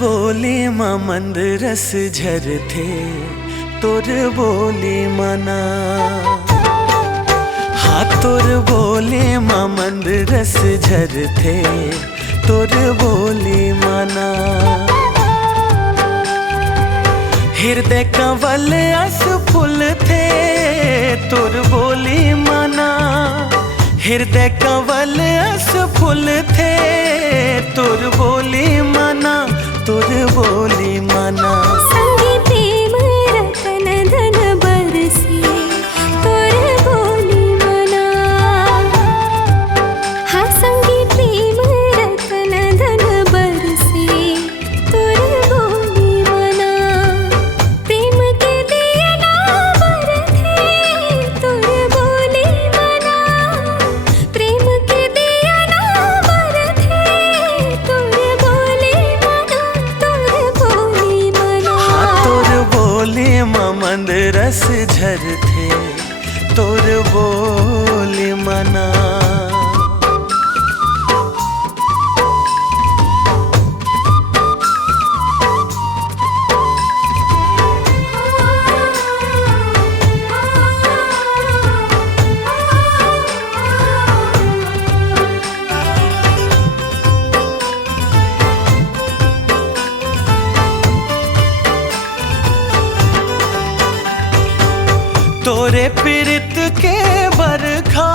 बोली माँ मंद रस झरथे तोर बोली मना। हाँ तोर बोली माँ मंद रस झरथे तोर बोली मना। हृदय कंवल अस फूल थे तोर बोली मना। हृदय कंवल अस फूल थे तोर बोली मना। तोर बोली मना। संगी प्रेम रतन धन बरसी तोर बोली मना। हाँ संगी प्रेम रतन धन बरसी तोर बोली मना। प्रेम के दिया ना बरथे तोर बोली मना। प्रेम के दिया ना बरथे तोर बोली मना। बोली माँ मंद रस झरथे तोर बोली मना। तोरे पीरित के बरखा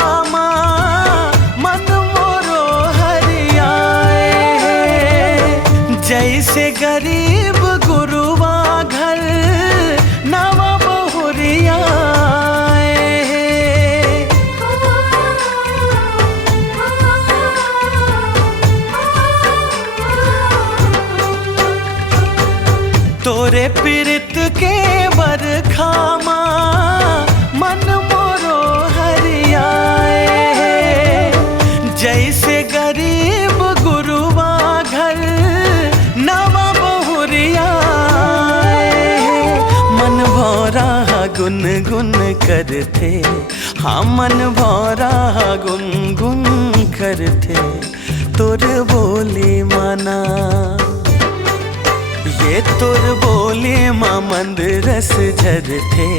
मन मोरो हरियाए। जैसे गरीब गुरुआ घर नवा बहुरियाए। तोरे पीरित के बरखा मन मोरो हरियाए। जैसे गरीब गुरुआ घर नवा बहुरियाए। मन भौरा गुन गुन करते। हाँ मन भौरा गुन गुन करते तोर बोली मना। ये तोर बोली माँ मंद रस झरथे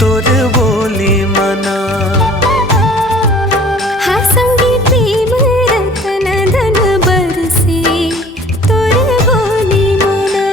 तोर बोली मना। हाँ संगी प्रेम रतन धन बरसी तोर बोली मना।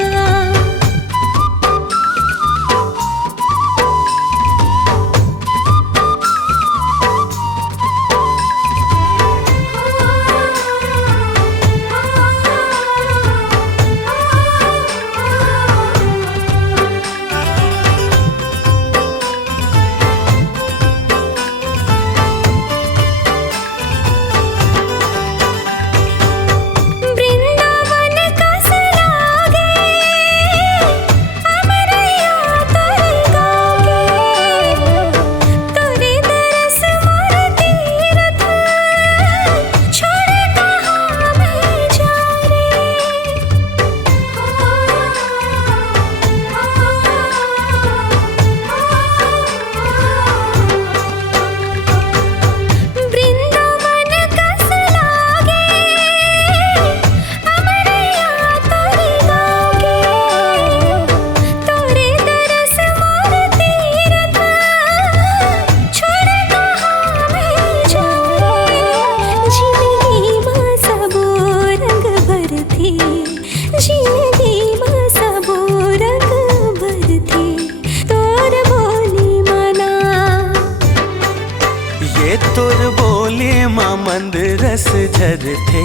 तोर बोली माँ मंद रस झरथे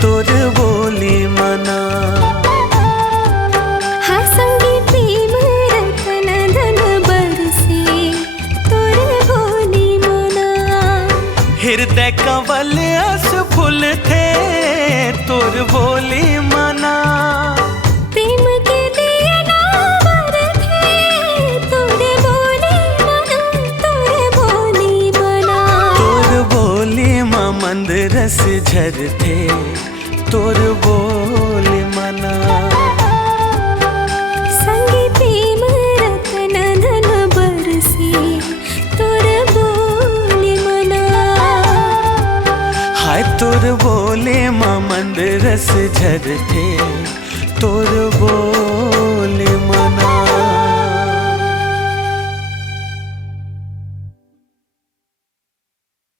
तोर बोली मना। हाँ संगी प्रेम रतन धन बरसी तोर बोली मना। हृदय कंवल अस फूल थे तोर बोली मना। प्रेम के दिया ना बरथे तोर बोली मना। तोर बोली मना। तोर बोली माँ मंद रस झरथे तोर बोली मना। संगी प्रेम रतन धन बरसी तोर बोली मना। हाय तोर बोली माँ मंद रस झरथे तोर बोली मना।